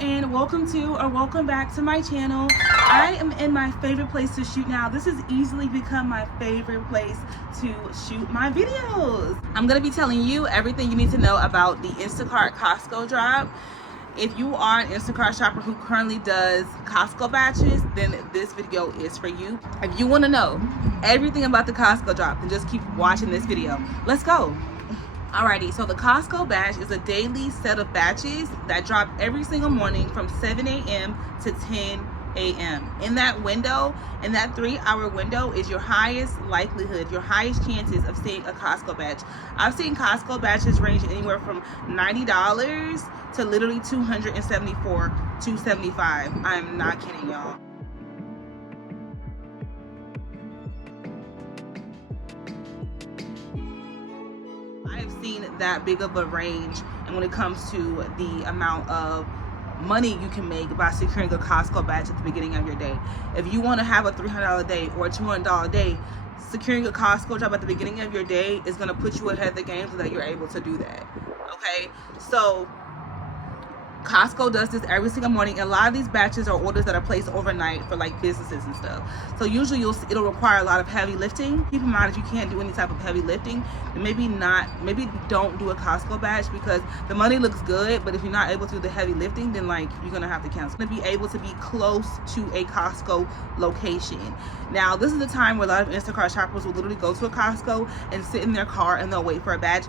and welcome back to my channel. I am in my favorite place to shoot now. This has easily become my favorite place to shoot my videos. I'm gonna be telling you everything you need to know about the Instacart Costco drop. If you are an Instacart shopper who currently does Costco batches, then this video is for you. If you want to know everything about the Costco drop, then just keep watching this video. Let's go. Alrighty, so the Costco batch is a daily set of batches that drop every single morning from 7 a.m. to 10 a.m. In that window, in that 3-hour window, is your highest likelihood, your highest chances of seeing a Costco batch. I've seen Costco batches range anywhere from $90 to literally $274, $275. I'm not kidding, y'all. I have seen that big of a range, and when it comes to the amount of money you can make by securing a Costco batch at the beginning of your day. If you want to have a $300 day or a $200 day, securing a Costco job at the beginning of your day is going to put you ahead of the game so that you're able to do that. Okay, so Costco does this every single morning. A lot of these batches are orders that are placed overnight for like businesses and stuff. So usually it'll require a lot of heavy lifting. Keep in mind, if you can't do any type of heavy lifting, then maybe don't do a Costco batch, because the money looks good, but if you're not able to do the heavy lifting, then like you're gonna have to cancel. To be able to be close to a Costco location. Now, this is the time where a lot of Instacart shoppers will literally go to a Costco and sit in their car and they'll wait for a batch.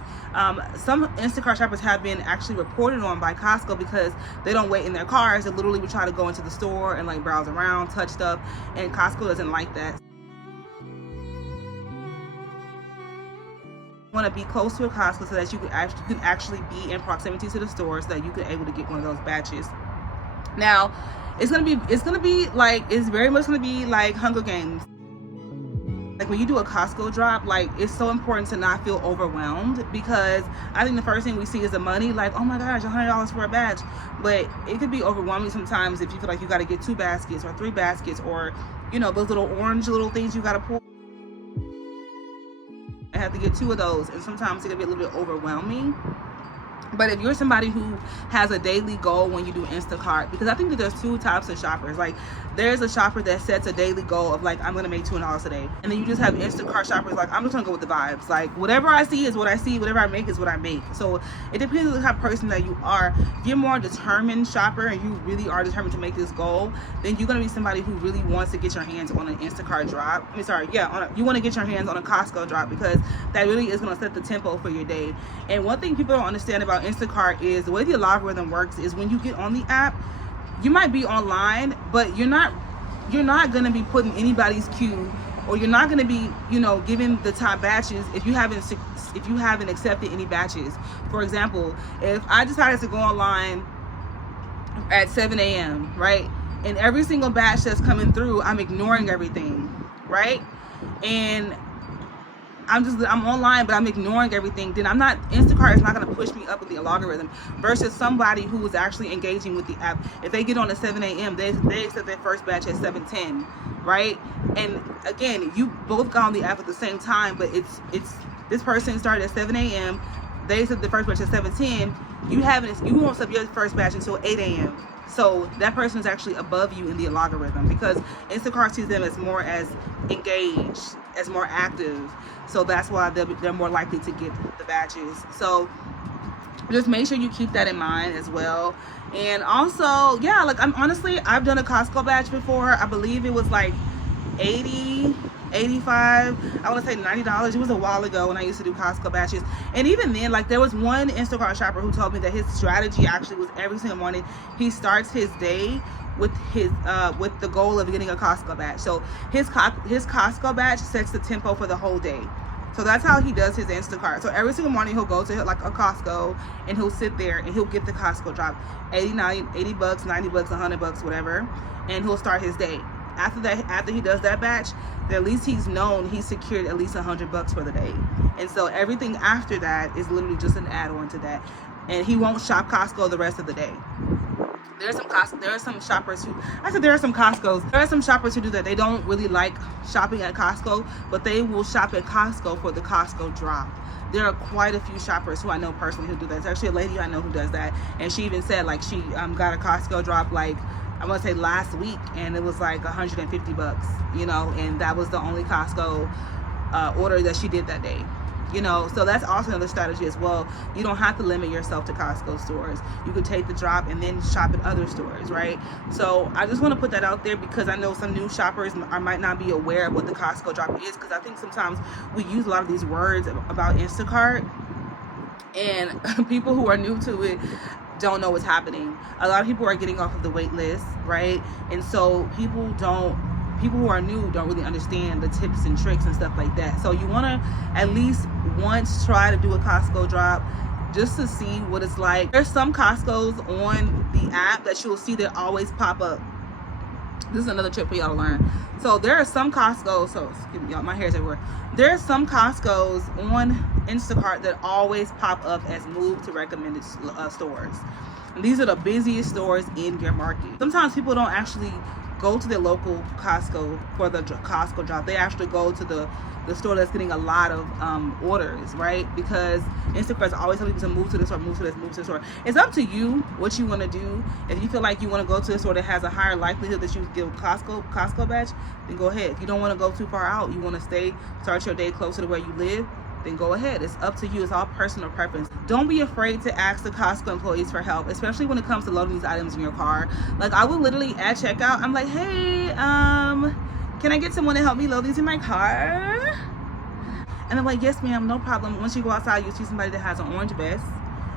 Some Instacart shoppers have been actually reported on by Costco because they don't wait in their cars. They literally would try to go into the store and like browse around, touch stuff, and Costco doesn't like that. You want to be close to a Costco so that you can actually be in proximity to the store so that you can able to get one of those batches. Now, it's very much gonna be like Hunger Games. Like when you do a Costco drop, like it's so important to not feel overwhelmed, because I think the first thing we see is the money, like, oh my gosh, $100 for a batch. But it could be overwhelming sometimes if you feel like you got to get 2 baskets or 3 baskets, or you know, those little orange little things you got to pull. I have to get 2 of those, and sometimes it can be a little bit overwhelming. But if you're somebody who has a daily goal when you do Instacart, because I think that there's 2 types of shoppers. Like there's a shopper that sets a daily goal of like, I'm gonna make $200 a day, and then you just have Instacart shoppers like, I'm just gonna go with the vibes. Like whatever I see is what I see, whatever I make is what I make. So it depends on the type of person that you are. If you're more a determined shopper and you really are determined to make this goal, then you're gonna be somebody who really wants to get your hands on an Instacart drop. You want to get your hands on a Costco drop, because that really is gonna set the tempo for your day. And one thing people don't understand about Instacart is the way the algorithm works is when you get on the app, you might be online, but you're not going to be putting anybody's queue, or you're not going to be, you know, giving the top batches if you haven't accepted any batches. For example, if I decided to go online at 7 a.m., right, and every single batch that's coming through, I'm ignoring everything, right, and I'm online, but I'm ignoring everything, then Instacart is not going to push me up in the algorithm, versus somebody who is actually engaging with the app. If they get on at 7 a.m., they accept their first batch at 7:10, right? And again, you both got on the app at the same time, but it's this person started at 7 a.m., they accept the first batch at 7:10, you won't accept your first batch until 8 a.m. So that person is actually above you in the algorithm, because Instacart sees them as more as engaged, as more active. So that's why they're more likely to get the batches. So just make sure you keep that in mind as well. And also, yeah, like I've done a Costco batch before. I believe it was like 80, 85, I want to say $90. It was a while ago when I used to do Costco batches. And even then, like there was one Instacart shopper who told me that his strategy actually was every single morning he starts his day with the goal of getting a Costco batch. So his Costco batch sets the tempo for the whole day. So that's how he does his Instacart. So every single morning he'll go to like a Costco and he'll sit there and he'll get the Costco drop, $80, $90, $90, $100, whatever, and he'll start his day. After he does that batch, then at least he's secured at least $100 for the day. And so everything after that is literally just an add-on to that, and he won't shop Costco the rest of the day. There are some shoppers who, I said there are some Costco's. There are some shoppers who do that. They don't really like shopping at Costco, but they will shop at Costco for the Costco drop. There are quite a few shoppers who I know personally who do that. There's actually a lady I know who does that, and she even said like she got a Costco drop like I want to say last week, and it was like $150, you know, and that was the only Costco order that she did that day. You know, so that's also another strategy as well. You don't have to limit yourself to Costco stores. You could take the drop and then shop at other stores, right? So I just want to put that out there because I know some new shoppers might not be aware of what the Costco drop is, because I think sometimes we use a lot of these words about Instacart, and people who are new to it don't know what's happening. A lot of people are getting off of the wait list, right? And so people who are new don't really understand the tips and tricks and stuff like that. So you want to at least once try to do a Costco drop just to see what it's like. There's some Costco's on the app that you'll see that always pop up. This is another tip for y'all to learn. So there are some Costco's, so excuse me, y'all, my hair's everywhere. There are some Costco's on Instacart that always pop up as moved to recommended stores. And these are the busiest stores in your market. Sometimes people don't actually go to their local Costco for the Costco drop. They actually go to the store that's getting a lot of orders, right? Because Instacart's always telling people to move to this store, move to this, move to the store. It's up to you what you want to do. If you feel like you want to go to a store that has a higher likelihood that you get a Costco badge, then go ahead. If you don't want to go too far out, you want to start your day closer to where you live, then go ahead. It's up to you. It's all personal preference. Don't be afraid to ask the Costco employees for help, especially when it comes to loading these items in your car. Like I would literally at checkout, I'm like, hey, can I get someone to help me load these in my car? And I'm like, yes ma'am, no problem. Once you go outside, you'll see somebody that has an orange vest,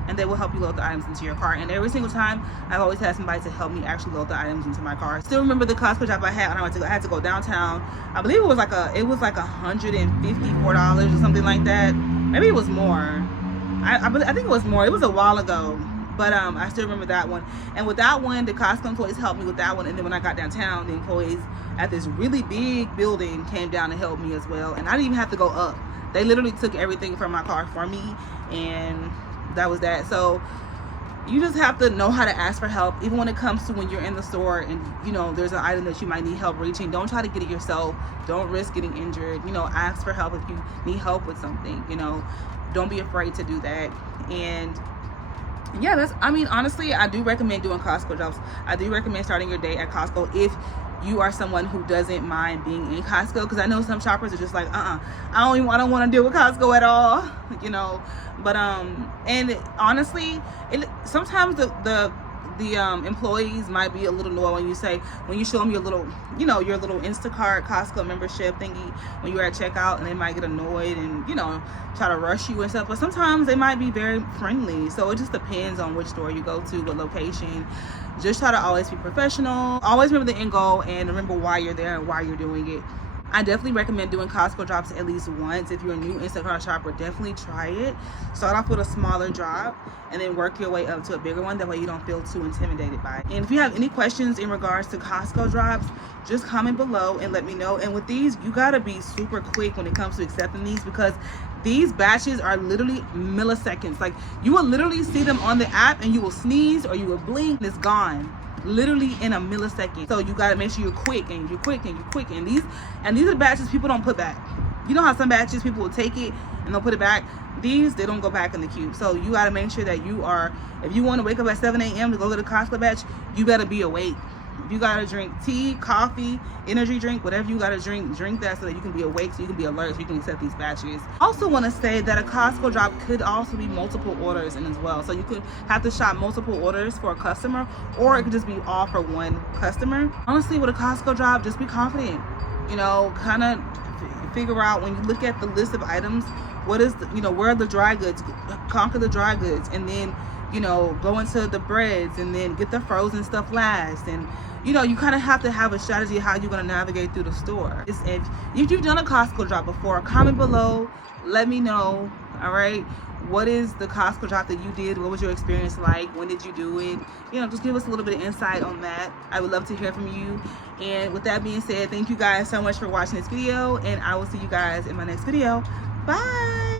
and they will help you load the items into your car. And every single time, I've always had somebody to help me actually load the items into my car. Still remember the Costco job I had when I had to go downtown. I believe it was like $154 or something like that. Maybe it was more. I think it was more. It was a while ago. But I still remember that one. And with that one, the Costco employees helped me with that one. And then when I got downtown, the employees at this really big building came down to help me as well. And I didn't even have to go up. They literally took everything from my car for me. And that was that. So you just have to know how to ask for help, even when it comes to when you're in the store and you know there's an item that you might need help reaching. Don't try to get it yourself. Don't risk getting injured. You know, ask for help if you need help with something. You know, don't be afraid to do that. And yeah, honestly, I do recommend doing Costco drops. I do recommend starting your day at Costco if you are someone who doesn't mind being in Costco, because I know some shoppers are just like, I don't want to deal with Costco at all, you know. But and honestly, sometimes the employees might be a little annoyed when you show them your little Instacart Costco membership thingy when you're at checkout, and they might get annoyed and try to rush you and stuff. But sometimes they might be very friendly. So it just depends on which store you go to, what location. Just try to always be professional. Always remember the end goal and remember why you're there and why you're doing it. I definitely recommend doing Costco drops at least once. If you're a new Instacart shopper, definitely try it. Start off with a smaller drop and then work your way up to a bigger one. That way you don't feel too intimidated by it. And if you have any questions in regards to Costco drops, just comment below and let me know. And with these, you gotta be super quick when it comes to accepting these, because these batches are literally milliseconds. Like, you will literally see them on the app and you will sneeze or you will blink and it's gone. Literally in a millisecond. So you gotta make sure you're quick and you're quick and you're quick. And these are batches people don't put back. You know how some batches people will take it and they'll put it back? These, they don't go back in the queue. So you gotta make sure that if you want to wake up at 7 a.m. to go get a Costco batch, you better be awake. If you gotta drink tea, coffee, energy drink, whatever you gotta drink that so that you can be awake, so you can be alert, so you can accept these batches. Also want to say that a Costco drop could also be multiple orders in as well. So you could have to shop multiple orders for a customer, or it could just be all for one customer. Honestly, with a Costco drop, just be confident. Kind of figure out when you look at the list of items, what is where are the dry goods? Conquer the dry goods, and then go into the breads, and then get the frozen stuff last. And you kind of have to have a strategy of how you're going to navigate through the store. If you've done a Costco drop before, comment below, let me know. All right, what is the Costco drop that you did? What was your experience like? When did you do it? Just give us a little bit of insight on that. I would love to hear from you. And with that being said, thank you guys so much for watching this video, and I will see you guys in my next video. Bye.